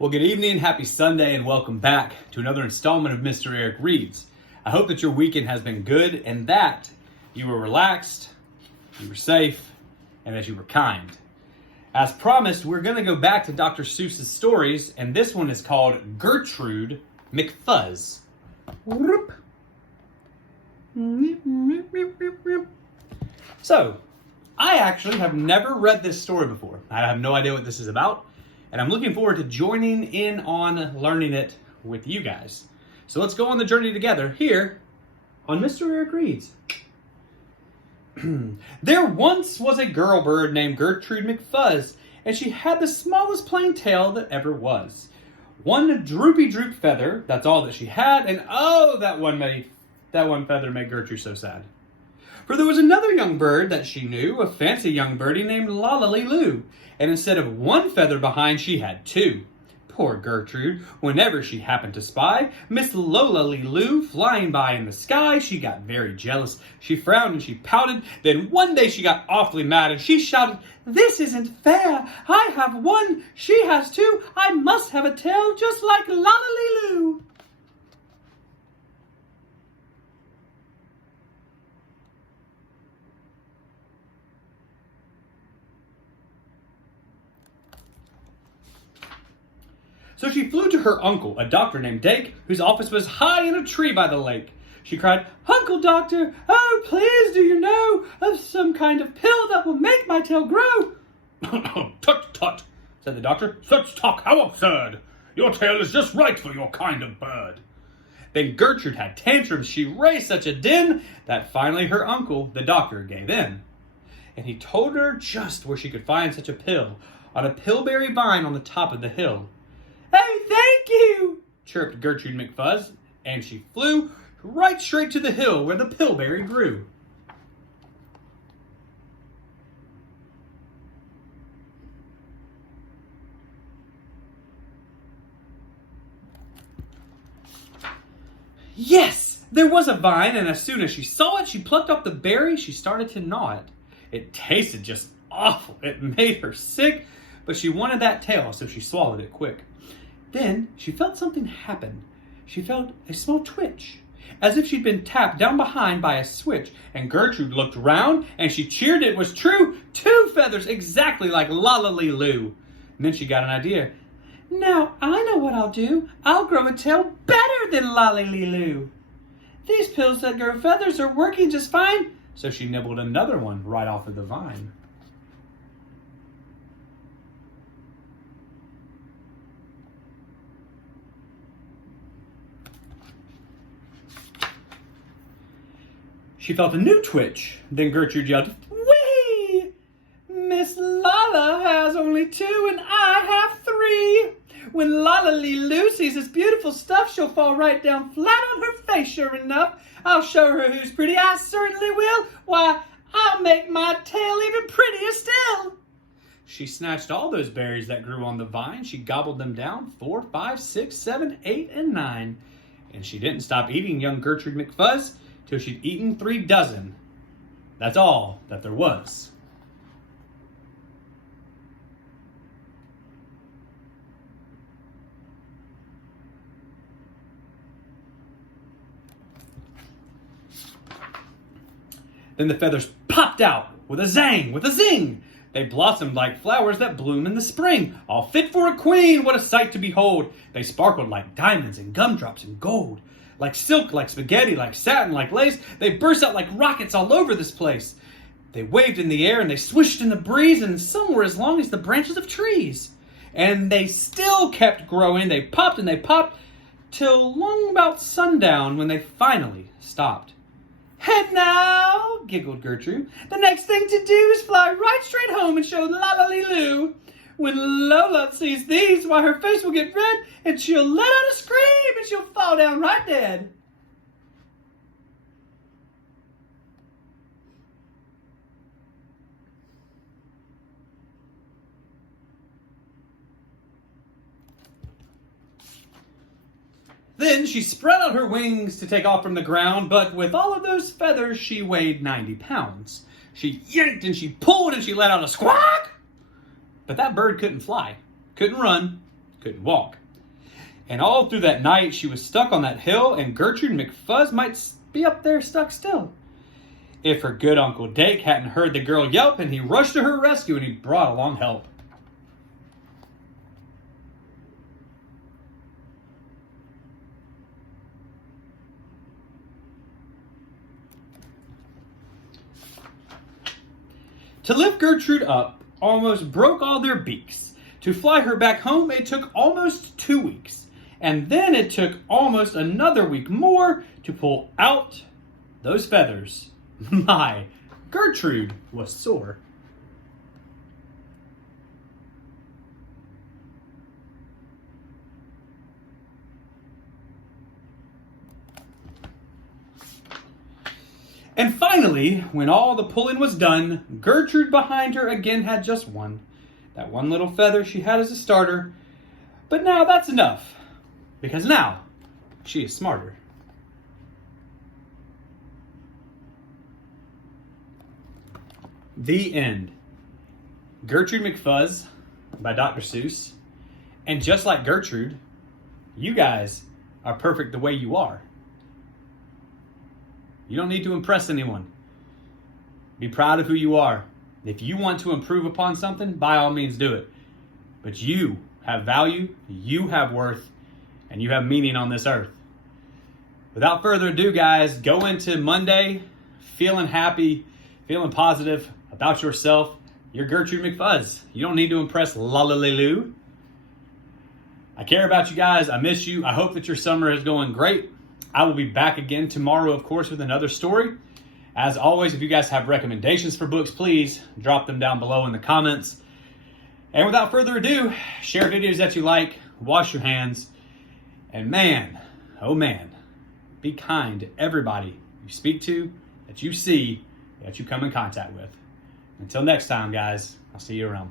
Well, good evening, happy Sunday, and welcome back to another installment of Mr. Eric Reads. I hope that your weekend has been good and that you were relaxed, you were safe, and that you were kind. As promised, we're going to go back to Dr. Seuss's stories, and this one is called Gertrude McFuzz. So, I actually have never read this story before. I have no idea what this is about. And I'm looking forward to joining in on learning it with you guys. So let's go on the journey together here on Mr. Eric Reads. There once was a girl bird named Gertrude McFuzz, and she had the smallest plain tail that ever was. One droopy droop feather, that's all that she had, and oh, that one feather made Gertrude so sad. For there was another young bird that she knew, a fancy young birdie named Lolly-Loo, and instead of one feather behind, she had two. Poor Gertrude, whenever she happened to spy Miss Lolly-Loo flying by in the sky, she got very jealous. She frowned and she pouted. Then one day she got awfully mad and she shouted, "This isn't fair. I have one, she has two. I must have a tail just like Lolly-Loo." So she flew to her uncle, a doctor named Dake, whose office was high in a tree by the lake. She cried, "Uncle Doctor, oh, please do you know of some kind of pill that will make my tail grow?" "Tut, tut," said the doctor. "Such talk, how absurd! Your tail is just right for your kind of bird." Then Gertrude had tantrums. She raised such a din that finally her uncle, the doctor, gave in. And he told her just where she could find such a pill, on a pillberry vine on the top of the hill. "Hey, thank you," chirped Gertrude McFuzz, and she flew right straight to the hill where the pillberry grew. Yes, there was a vine, and as soon as she saw it, she plucked off the berry. She started to gnaw it. It tasted just awful. It made her sick, but she wanted that tail, so she swallowed it quick. Then she felt something happen. She felt a small twitch, as if she'd been tapped down behind by a switch, and Gertrude looked round, and she cheered. It was true. 2 feathers, exactly like Lolly-Loo. And then she got an idea. "Now I know what I'll do. I'll grow a tail better than Lolly-Loo. These pills that grow feathers are working just fine." So she nibbled another one right off of the vine. She felt a new twitch. Then Gertrude yelled, "Whee! Miss Lala has only 2 and I have 3. When Lolly-Loo sees this beautiful stuff, she'll fall right down flat on her face, sure enough. I'll show her who's pretty, I certainly will. Why, I'll make my tail even prettier still." She snatched all those berries that grew on the vine. She gobbled them down, 4, 5, 6, 7, 8, and 9. And she didn't stop eating young Gertrude McFuzz till she'd eaten 3 dozen. That's all that there was. Then the feathers popped out with a zang, with a zing. They blossomed like flowers that bloom in the spring, all fit for a queen. What a sight to behold! They sparkled like diamonds and gumdrops and gold. Like silk, like spaghetti, like satin, like lace. They burst out like rockets all over this place. They waved in the air and they swished in the breeze, and some were as long as the branches of trees. And they still kept growing. They popped till long about sundown, when they finally stopped. "And now," giggled Gertrude, "the next thing to do is fly right straight home and show Lolly-Loo. When Lola sees these, why, her face will get red, and she'll let out a scream, and she'll fall down right dead." Then she spread out her wings to take off from the ground, but with all of those feathers, she weighed 90 pounds. She yanked and she pulled and she let out a squawk. But that bird couldn't fly, couldn't run, couldn't walk. And all through that night, she was stuck on that hill, and Gertrude McFuzz might be up there stuck still. If her good Uncle Dake hadn't heard the girl yelp, and he rushed to her rescue, and he brought along help. To lift Gertrude up almost broke all their beaks. To fly her back home, it took almost 2 weeks. And then it took almost another week more to pull out those feathers. My, Gertrude was sore. And finally, when all the pulling was done, Gertrude behind her again had just one. That one little feather she had as a starter. But now that's enough, because now she is smarter. The end. Gertrude McFuzz by Dr. Seuss. And just like Gertrude, you guys are perfect the way you are. You don't need to impress anyone. Be proud of who you are. If you want to improve upon something, by all means do it. But you have value, you have worth, and you have meaning on this earth. Without further ado, guys, go into Monday feeling happy, feeling positive about yourself. You're Gertrude McFuzz. You don't need to impress la-la-la-loo. I care about you guys. I miss you. I hope that your summer is going great. I will be back again tomorrow, of course, with another story. As always, if you guys have recommendations for books, please drop them down below in the comments. And without further ado, share videos that you like, wash your hands, and man, oh man, be kind to everybody you speak to, that you see, that you come in contact with. Until next time, guys, I'll see you around.